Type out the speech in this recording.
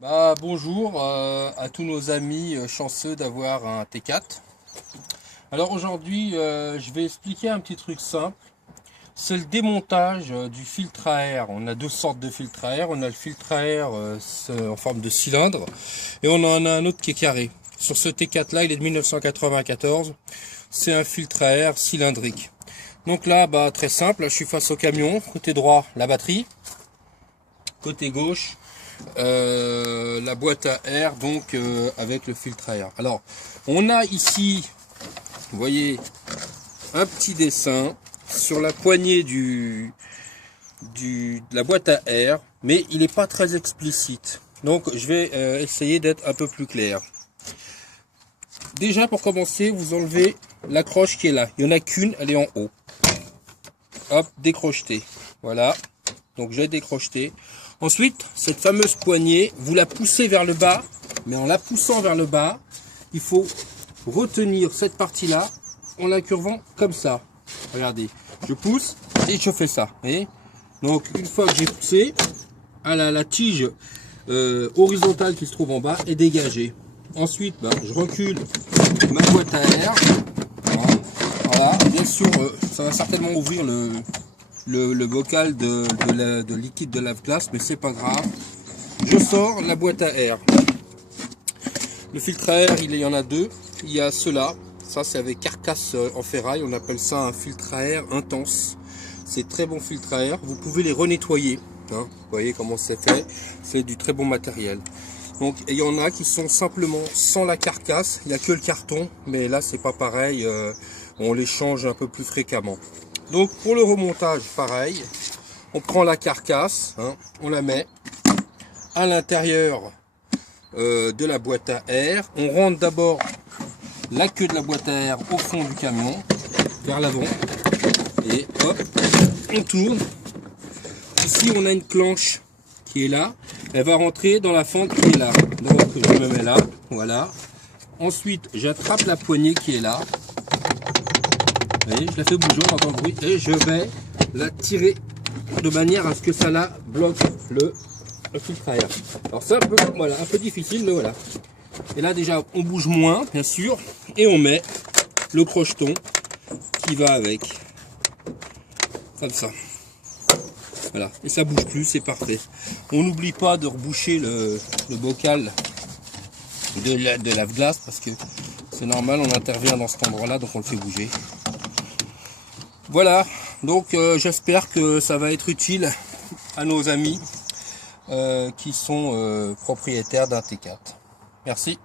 Bonjour à tous nos amis chanceux d'avoir un T4. Alors aujourd'hui, je vais expliquer un petit truc simple. C'est le démontage du filtre à air. On a deux sortes de filtres à air. On a le filtre à air en forme de cylindre et on en a un autre qui est carré. Sur ce T4 là, il est de 1994. C'est un filtre à air cylindrique. Donc là, très simple, je suis face au camion. Côté droit, la batterie. Côté gauche, la boîte à air, donc avec le filtre à air. Alors, on a ici, vous voyez, un petit dessin sur la poignée de la boîte à air, mais il n'est pas très explicite. Donc, je vais essayer d'être un peu plus clair. Déjà, pour commencer, vous enlevez l'accroche qui est là. Il n'y en a qu'une, elle est en haut. Hop, décrocheté. Voilà. Donc, j'ai décrocheté. Ensuite, cette fameuse poignée, vous la poussez vers le bas, mais en la poussant vers le bas, il faut retenir cette partie-là en la curvant comme ça. Regardez, je pousse et je fais ça. Voyez. Donc, une fois que j'ai poussé, la tige horizontale qui se trouve en bas est dégagée. Ensuite, je recule ma boîte à air. Voilà, bien sûr, ça va certainement ouvrir le bocal de liquide de lave-glace, mais c'est pas grave. Je sors la boîte à air. Le filtre à air, il y en a deux. Il y a cela, ça c'est avec carcasse en ferraille, on appelle ça un filtre à air intense. C'est très bon filtre à air, vous pouvez les renettoyer. Vous voyez comment c'est fait, c'est du très bon matériel. Donc il y en a qui sont simplement sans la carcasse, il n'y a que le carton, mais là c'est pas pareil, on les change un peu plus fréquemment. Donc pour le remontage, pareil, on prend la carcasse, on la met à l'intérieur de la boîte à air. On rentre d'abord la queue de la boîte à air au fond du camion, vers l'avant, et hop, on tourne. Ici on a une planche qui est là, elle va rentrer dans la fente qui est là. Donc je me mets là, voilà. Ensuite j'attrape la poignée qui est là. Vous voyez, je la fais bouger, on entend le bruit, et je vais la tirer de manière à ce que ça la bloque le filtre à air. Alors c'est un peu, voilà, un peu difficile, mais voilà. Et là déjà on bouge moins, bien sûr, et on met le crocheton qui va avec, comme ça. Voilà, et ça bouge plus, c'est parfait. On n'oublie pas de reboucher le bocal de lave-glace parce que c'est normal, on intervient dans cet endroit-là, donc on le fait bouger. Voilà, donc j'espère que ça va être utile à nos amis qui sont propriétaires d'un T4. Merci.